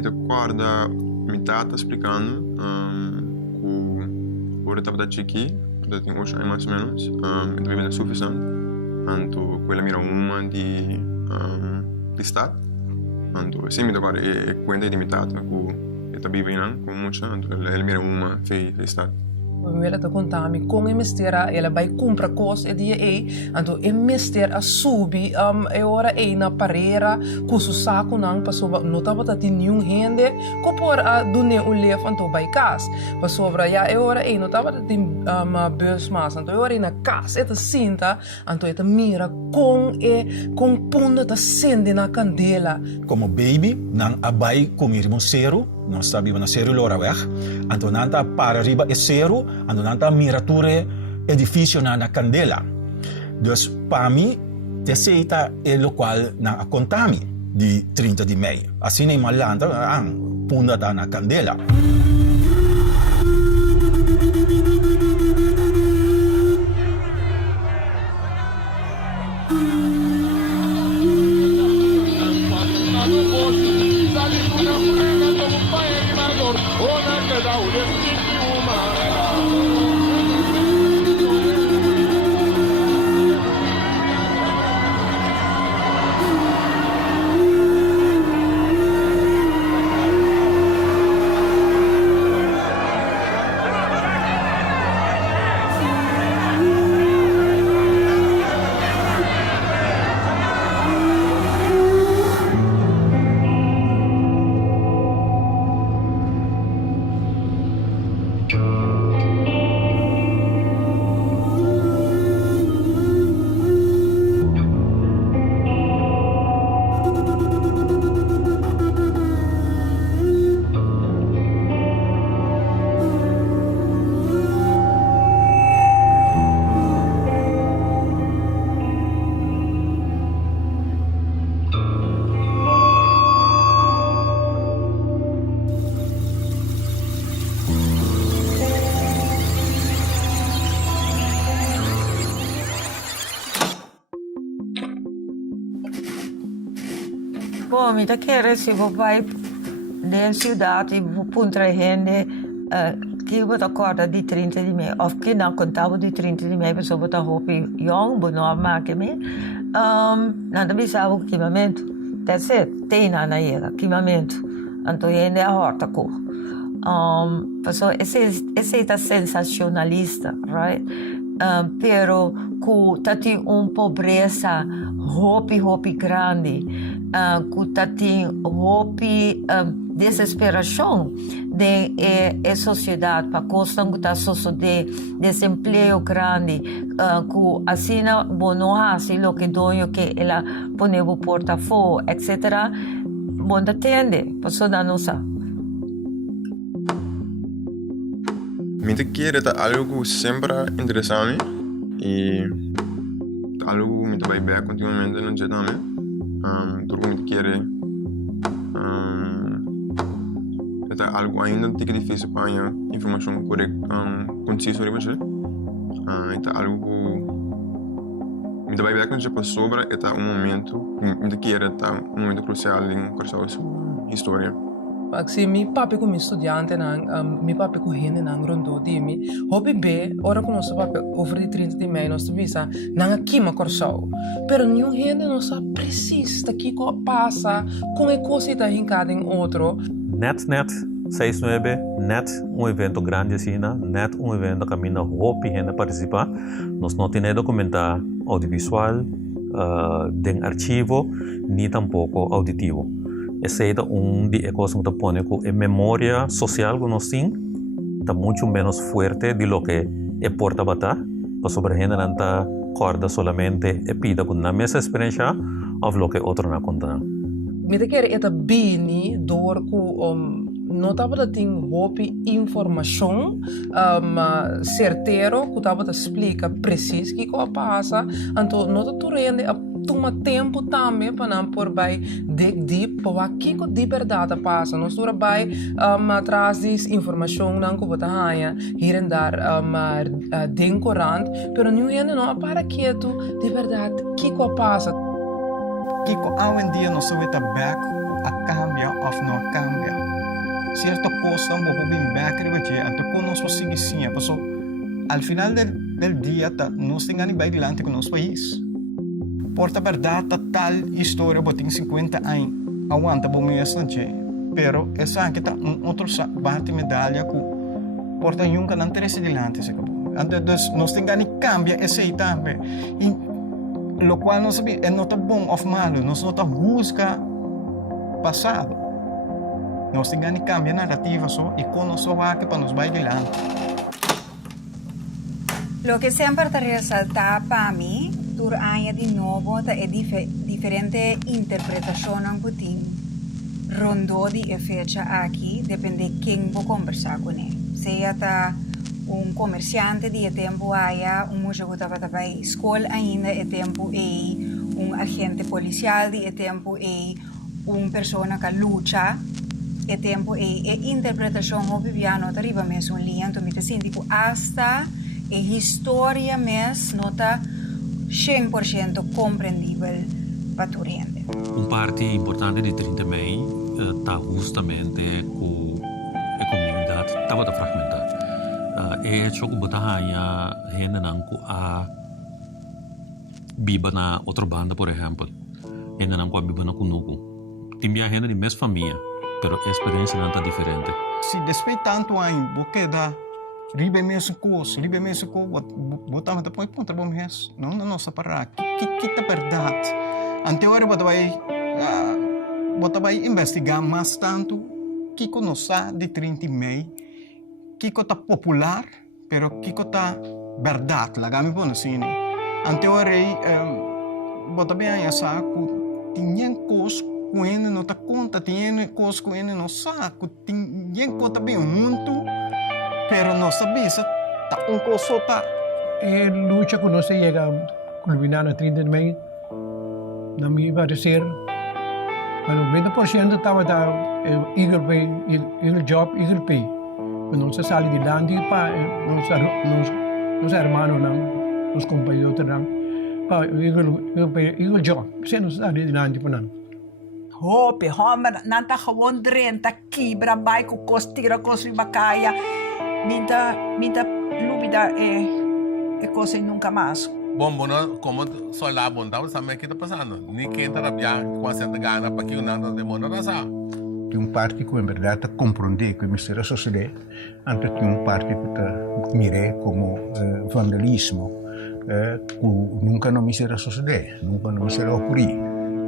me recorda minha tata explicando que o estava da chiqui, da tem hoje mais ou menos, então bebida suficiente, então quella mira uma de estado, então assim me agora é conta de minha tata que está vivendo com muito, então ela mira uma de estado. Mira ta contami com e mistera ela vai compra cos e dia anto e mister a subi e ora na parera cu su saco nang pasoba notava ta tin yung hende ko por a dune un lef anto vai kas pasobra ya e ora notava ta tin bus mas anto e ora na kas eta sinta anto eta mira con punto ta sende na candela como baby nang abay kumirimo zero nang sabi na zero lora weg anto nanta para riba e zero anto nanta mirature edifício na candela dus pami te seita e lo qual nang acontami di 30 di Mei assim nem malanta ang punda ta na candela Bom, me quer se vou vai na cidade e vou puntra gente que vou acorda di 30 di Mei of que não contava di 30 di Mei pessoa vou hopi young vou não amar que me nada me sabe o equipamento that's it tem na era equipamento então gente a horta co pessoa esse tá sensacionalista right pero que tati pobreza hopi grande que tati hopi desesperação de sociedade para costar que tá de desemprego grande que assim não há lo que doio que ela põe o portafolio etc bom atende pessoa da nossa Me quiere algo sempre interessante e algo me vai bem continuamente no dia também. Tudo me quiere algo ainda que difícil para informação correta, concisa sobre você. Algo me vai bem quando já passou sobre momento me quiere um momento crucial em qualquer história. Assim, mi papi com mi estudante mi papi com gente nang rondo di mi hobi be ora com nosso papi over di 30 di Mei nosso visa nang aqui ma corso pero nenhum gente não sabe preciso que passa com a coisa está hincada em outro net 6-9 net evento grande assim net evento que mina hopi gente participar nós não temos documentar audiovisual den archivo ni tampoco auditivo. Essa é de coisa que põe que a memória social que nós temos está muito menos forte de lo que é porta batá, para sobre a gente não está corda solamente e pida com a mesma experiência ou lo que outro não conta. Me te quer eta bini door que não estava tendo hopi informação certeiro que estava te explica preciso que passa então não te rende toma tempo também para não por vai de para que de verdade passa nós só vai atrás de informação não que você ganha hier en daar dencorant pero nu não para quieto de verdade que passa Kiko, hour en dia no so with a back a cambia ou não cambia. Certa coisa não vou bem back riba je, anto conosco seguir sim, porque al final del dia nós temos que ir adiante com nosso país. Porta verdade, tal história botem 50 anos, aguanta bom mesmo je, pero essa aqui tá outro bate medalha que porta nunca não interessa adiante se acabou. Então nós temos que cambiar esse aí também. Lo qual não sabe é nota bom ou malo, nós não busca passado. Nós temos que cambiar a narrativa só e com nosso vaca para nos vai adiante. Lo que sempre te resalta para mim, durante de novo, é diferente interpretação que tem. Rondou de fecha aqui, depende de quem vou conversar com ele. Seja comerciante de tempo haya, músico que estava na escola ainda, de tempo é agente policial, de tempo é pessoa que luta, de tempo é interpretação que viviano arriba mesmo linha, então me sinto que hasta a história mesmo não está 100% compreendível para a gente. Parte importante de 30 mei está justamente com a comunidade estava fragmentada. É hecho que botahanya gente não a biba na outra banda, por exemplo, gente não a biba na kunuku. Tinha gente de mesma família, pero a experiência não está diferente. Se despeito tanto aí, porque dá ribe mesmo coisa, botamos depois contra bom mês, não na nossa parada. Que é verdade? Ante hora vai investigar mais tanto que conosco de 30 mei. Kiko ta popular, pero Kiko ta verdade, lagami po na sini. Ante orei, bota bem a saco, tinha cos kuene no ta conta, tinha cos kuene no saco, tinha conta bem muito, pero no sabia ta coso ta. Lucha que no se llega a culminar a 30 de mayo, a mi parecer, bueno, 20% estaba Eagle Job, Eagle Pay. Não se sai de landi para nos hermanos não, nos companheiros não, para Eagle Job, se não sai de landi para não. Hope, homer, nanta gewoon drenta, kibra, baiko, kostira, kosri, bakaya, minta lubida e coisa nunca mais. Bom, como só lá bom, tá sabendo o que está passando. Ninguém está rabiando com a certa gana para que o nada demora a passar. Tem parte que, em verdade, compreende que mistura sociedade, antes tem parte que mire como vandalismo, que nunca não mistura sociedade, nunca não mistura ocorrer.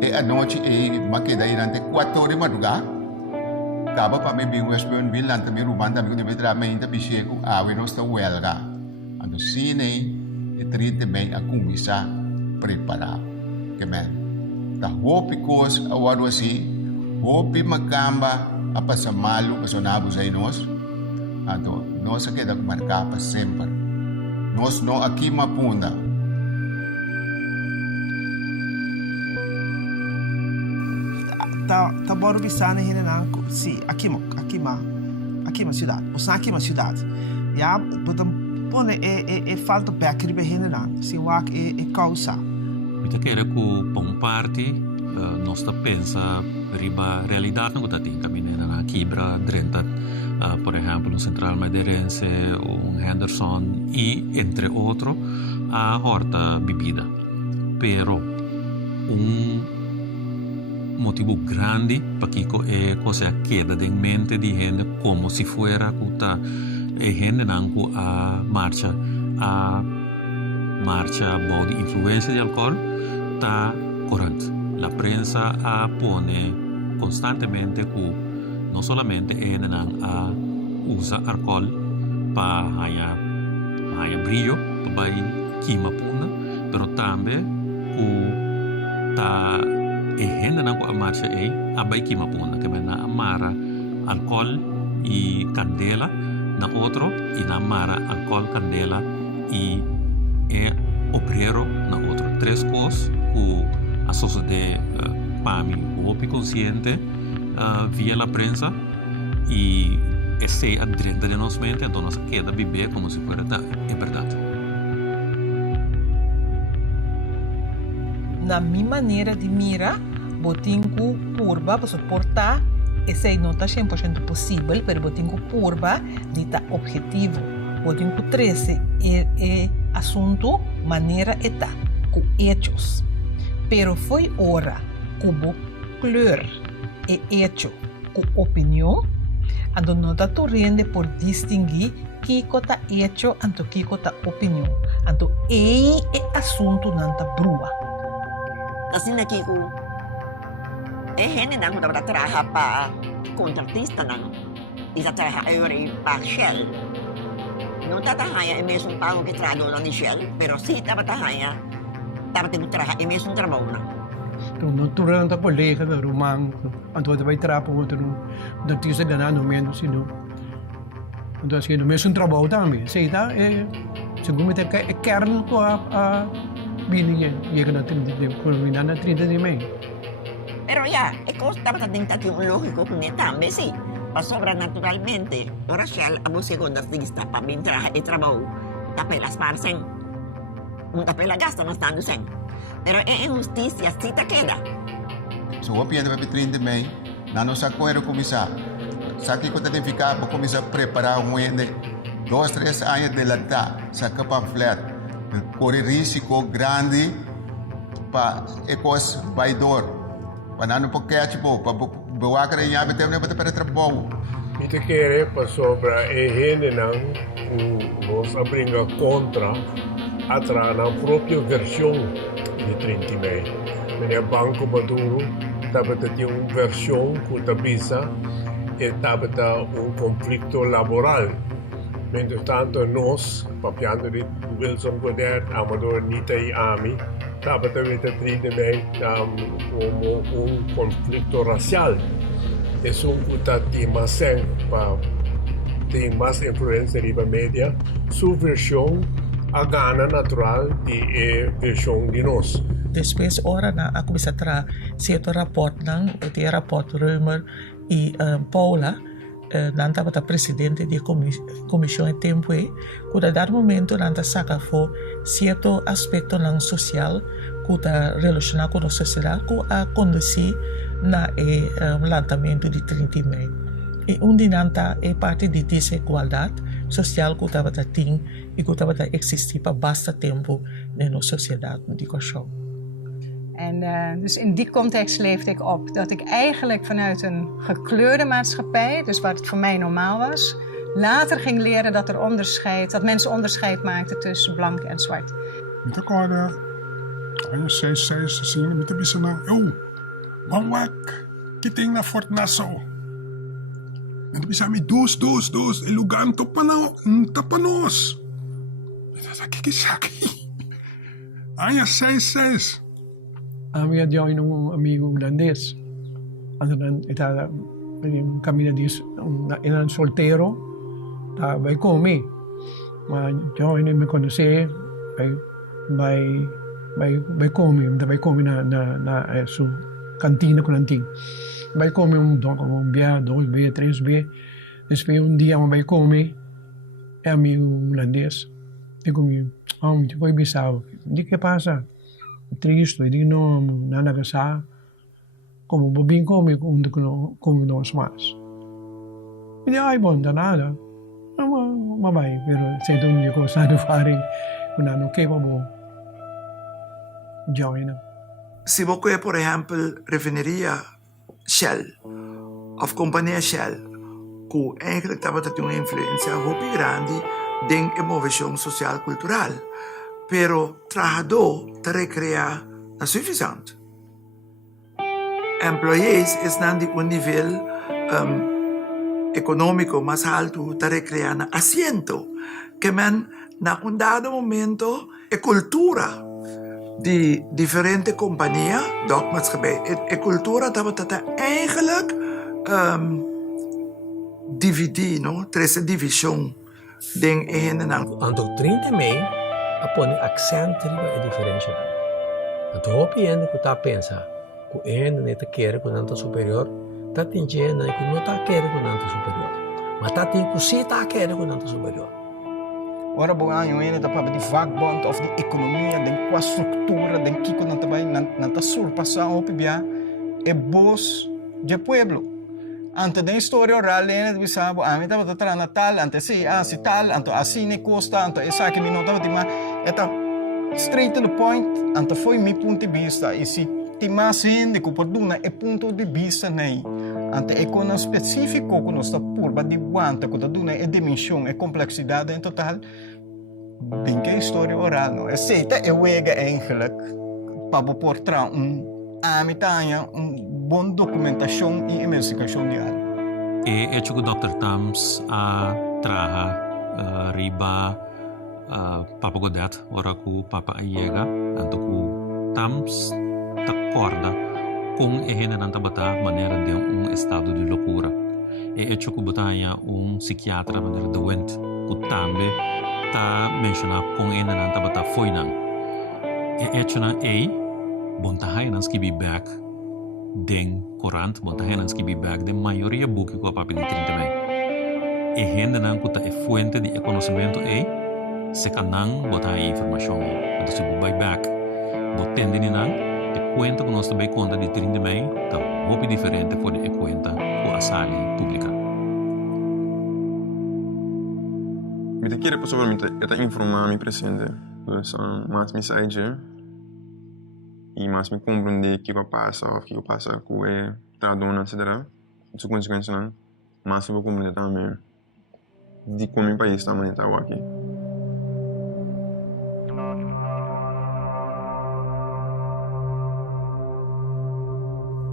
E a noite ma queda durante 4 horas de madrugada, acaba para me bem o espião bil ante me rubando amigo de vetra me ainda bicheco a we não está huelga. Ando cine e 30 mei a começar preparar. Que men. Da hope cos a wado assim. Hopi magamba apa sa malu pasonabo sa inos. Ato, nós queda marcar para sempre. Nós não aqui mapunda. Tá bora bisana hina nanko. Si, aqui ma cidade. O sa aqui ma cidade. Ja, botam pone falta back ribe hina nan. Si wak causa. Mita quer que pão parte nós está pensa riba realidade não está tem também na Quibra, Drenta, por exemplo, no Central Madeirense, Henderson e entre outros a horta bebida. Pero motivo grande para que é coisa queda de mente de gente como se fuera cuta gente não a marcha boa de influência de álcool está corrente. La prensa pone constantemente que no solamente a usa alcohol para haya brillo, para queima puna, pero também ta gente não a marcha a bai queima puna, que na amara alcohol e candela, na outro e na amara alcohol, candela e obrero na outro. 3 coisas que a sociedade para mim o consciente via a prensa e esse é dentro de nossa mente, então nós queda viver como se fosse verdade. Na minha maneira de mirar, botinku purba para suportar esse não está 100% possível, pero botinku purba dita objetivo. Botinku 13 é assunto maneira eta com hechos. Pero foi hora cubo kleur e hecho com opinião, ando não está torrendo por distinguir kiko ta hecho anto kiko ta opinião. Anto é assunto nanta brua. Assim daqui ko gente nang dapat trabajar pa kontratista nang isa trabajar ayori pa Shell. No tatahaya e mesmo pago que trado na Shell, pero si tatahaya dapat mo trabajar e mesmo trabaho na. Então, turang ta colega da rumang, anto vai trapo outro da tisa ganando menos sino. Então assim, no mesmo trabalho também. Sei tá é segundo me é kern ko a bininha, ia na 30 de culminar na 30 de maio. Pero ya, dapat natin tatlong logiko kung também si. Pasobra naturalmente, ora Shell amo segundas lista pa bintraha e trabaho, tapelas parseng. Un tapela gasta no estando sen. Pero é injusticia si ta queda. So, wat piede para 30 de maio, não se acorda começar. Saki ko tadi ficar para começar a preparar um ende 2-3 anos de lata, saca panflet, corre risco grande para ecos baidor. Para não porque tipo para boa que nem abre tempo para trabalho. Ite querer para sobra e gente não nos abringa contra atrás na própria versão de 30 de maio. Menino Banco Maduro estava tendo uma versão que estava estava conflito laboral. Mientras tanto, nós, papiando de Wilson Godet, Amador Nita e Ami, estava também conflito racial. Isso tem mais influência da mídia. Sua versão, a gana natural de versão de nós. Depois, ora na começar a certo rapport nang, o rapport Römer e Paula, nanta bata presidente da comissão em tempo e kuda dar momento nanta saca fo certo aspecto nang social kuda relacionar com a sociedade ku a conduzir na lançamento de 30 de maio. E onde nanta é parte de desigualdade social kuda bata ting e kuda bata existir para basta tempo na nossa sociedade, digo show. En dus in die context leefde ik op. Dat ik eigenlijk vanuit een gekleurde maatschappij, dus wat het voor mij normaal was, later ging leren dat mensen onderscheid maakten tussen blank en zwart. Met elkaar, zij zien met de bissen yo, wangwak, kiting na Fort Nassau. En de bissen met dos, elugan tapanos. En dan zeg ik, saki. Aya, seis. Había join un amigo holandés. Estaba en camino eran soltero, estaba conmigo. Join me conocí, vai conmigo na su cantina con antigo. Vai conmigo un día, 2B, 3B. Después un día vai conmigo, amigo holandés. Digo comigo, te voy Bissau. Digo, ¿qué pasa? Triste, eu digo, não, nada que sabe, como um bobinho come nós mais. E digo, ai, bom, dá nada. Mas vai, pero se tu não consegue fazer, não capable join. Se você, por exemplo, referiria Shell, of companhia Shell, que eigenlijk estava tendo uma influência muito grande na inovação social e cultural. Pero trabajador te recrea na suficiente. Employees estão de nível econômico mais alto te recrea na asiento. Que men na dado momento a cultura de diferente companhia, maatschappij, a cultura dat eigenlijk dividir, no? Três divisão den ene na. Anto 30 de maio pone accent riba diferencial. Anto hopi ende ku ta pensa ku ende ne ta quer ku nanta superior, ta tinge na ku no ta quer ku nanta superior. Ma ta tin ku si ta quer ku nanta superior. Ora bukan yung ene ta pa di vakbond of di ekonomia den qua struktura den kiko nanta bay nanta surpassa hopi bia é voz do pueblo. Antes da história oral, ele dizia, a mim estava tratando Natal, antes se tal, antes assim ne costa, antes essa que me não estava mas é straight to the point, antes foi meu ponto de vista, e se tem mais gente que pode dar é ponto de vista nei, antes é com específico que nós está por de guanta, que dá é dimensão, é complexidade em total, bem que a história oral, não é certa, é wega eigenlijk, para portar amitanha boa documentação e investigação de algo. E hecho que o Dr. Tams traha riba Papa Godet, ora que Papa Ayega, anto que Tams acorda com a nanta bata maneira de estado de loucura. E hecho que botanya psiquiatra maneira doente, que também tá mencionado com a nanta bata foi não. E hecho na bontahay nan skibi back den korant bontahay nan skibi back de maioria buki ko papi de 30 mei e hende nan kuta e fuente de conhecimento se kanang botahay informação então se buy back botende ni nan e cuenta que nós também conta de 30 mei tá muito diferente for de cuenta com a sala pública. Me te quiere possivelmente informar mi presente dus mais mensagem e mais me compreender o que vai passar, o que vai passar com o traduzir, etc. Isso consequência não, mas eu vou compreender também de como o país está manejado aqui.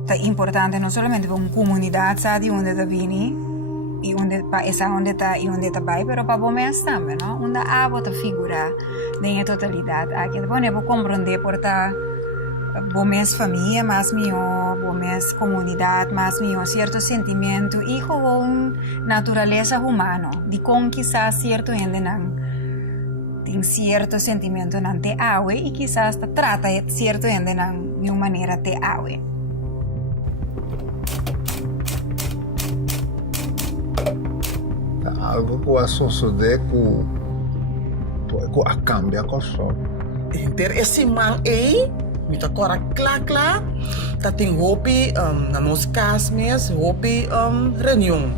É importante não somente para uma comunidade sabe onde está vindo e onde essa onde está e onde está vai, mas para vocês também, não? Onde há outra figura na totalidade, aqui depois eu vou compreender por tá bomes família, mas bomes comunidade, mas certo sentimento e com natureza humana de conquistar certo gente não tem certo sentimento não te awe e quizás trata certo gente não de uma maneira te awe. Algo que associa com a cambia com só. Interesse mal mita kora kla dat tem hopi na nos kaas mes hopi reunion.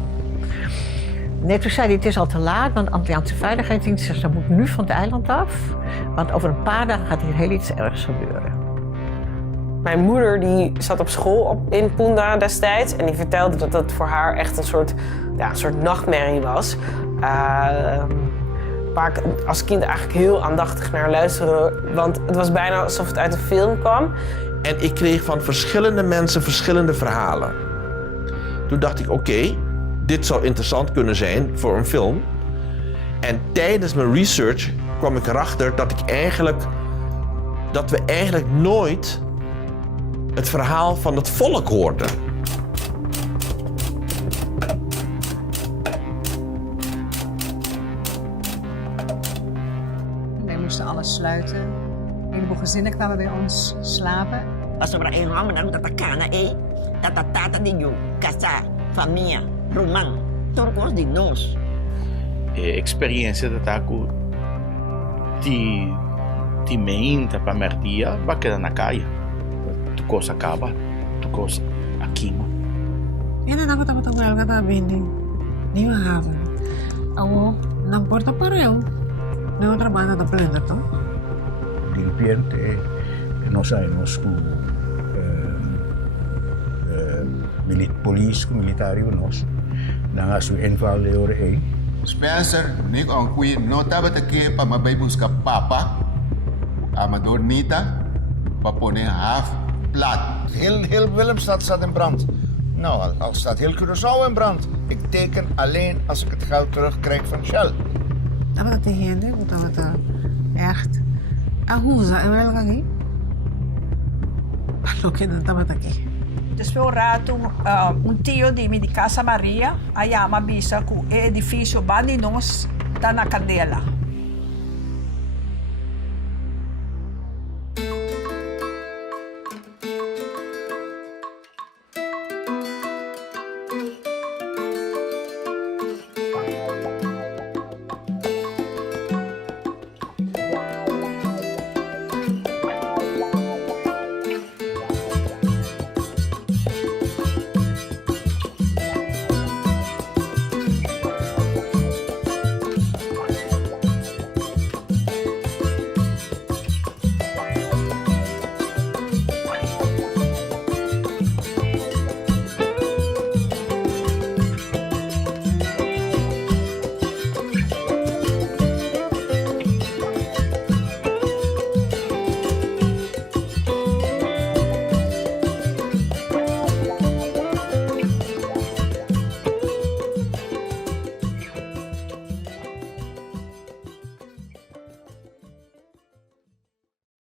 Net toen zei hij, het is al te laat, want de Antilliaanse Veiligheidsdienst zegt, dat moet nu van het eiland af. Want over een paar dagen gaat hier heel iets ergs gebeuren. Mijn moeder die zat op school in Punda destijds en die vertelde dat dat voor haar echt een soort nachtmerrie was. Waar ik als kind eigenlijk heel aandachtig naar luisterde, want het was bijna alsof het uit een film kwam. En ik kreeg van verschillende mensen verschillende verhalen. Toen dacht ik, oké, dit zou interessant kunnen zijn voor een film. En tijdens mijn research kwam ik erachter dat we eigenlijk nooit het verhaal van het volk hoorden. Wij moesten alles sluiten. Een heleboel gezinnen kwamen bij ons slapen. Sobre el hombre dan dat kana dat tata de you, casa, família, román, turcos de nós. Experiência da taco ti meinta para merdia, vai quedar na caia. Tu cosa acaba, tu cosa akima. Yan na ako tapos ka tabi ni mahaba. Ako, nang porta pareo. Não trabalha na plena, to? De repente, nós saímos com polícia, militário, nós. Na sua inval de hora aí. Spencer, nik ang kui nota ba take pa mabay busca papa, Amador Nita, papone half plat. Heel Willemstad staat in brand. Nou, al staat heel Curaçao in brand. Ik teken alleen als ik het geld terugkrijg van Shell. Dat wat de hende, dat wat echt. Ahuza, en wel gaan Lo que não estava aqui. Después rato, tio de Casa Maria, aí a mabisa que o edifício Bandinos está na Candela.